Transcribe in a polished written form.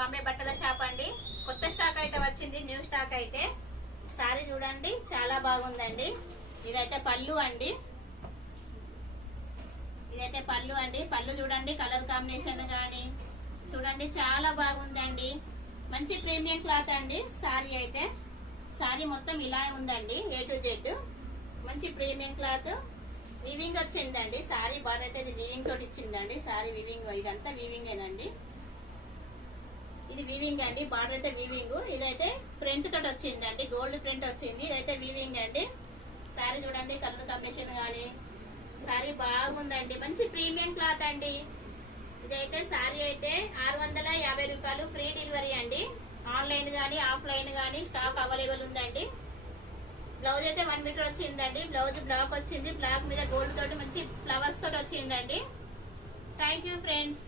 బాంబే బట్టల షాప్ అండి. కొత్త స్టాక్ అయితే వచ్చింది, న్యూ స్టాక్ అయితే. సారీ చూడండి చాలా బాగుందండి. ఇదైతే పళ్ళు అండి, ఇదైతే పళ్ళు అండి. పళ్ళు చూడండి, కలర్ కాంబినేషన్ గానీ చూడండి చాలా బాగుందండి. మంచి ప్రీమియం క్లాత్ అండి. సారీ అయితే సారీ మొత్తం ఇలా ఉందండి, A to Z. మంచి ప్రీమియం క్లాత్, వీవింగ్ వచ్చిందండి. సారీ బార్డర్ అయితే ఇది వీవింగ్ తోటి ఇచ్చిందండి. సారీ వీవింగ్, ఇదంతా వీవింగేనండి. ఇది వీవింగ్ అండి, బార్డర్ అయితే వీవింగ్. ఇదైతే ప్రింట్ తోటి వచ్చిందండి, గోల్డ్ ప్రింట్ వచ్చింది. ఇదైతే వీవింగ్ అండి. సారీ చూడండి, కలర్ కాంబినేషన్ గానీ సారీ బాగుందండి. మంచి ప్రీమియం క్లాత్ అండి. ఇదైతే సారీ అయితే 650 రూపాయలు, ఫ్రీ డెలివరీ అండి. ఆన్లైన్ గానీ ఆఫ్లైన్ గానీ స్టాక్ అవైలబుల్ ఉందండి. బ్లౌజ్ అయితే 1 మీటర్ వచ్చిందండి. బ్లౌజ్ బ్లాక్ వచ్చింది, బ్లాక్ మీద గోల్డ్ తోటి మంచి ఫ్లవర్స్ తోటి వచ్చిందండి. Thank you friends.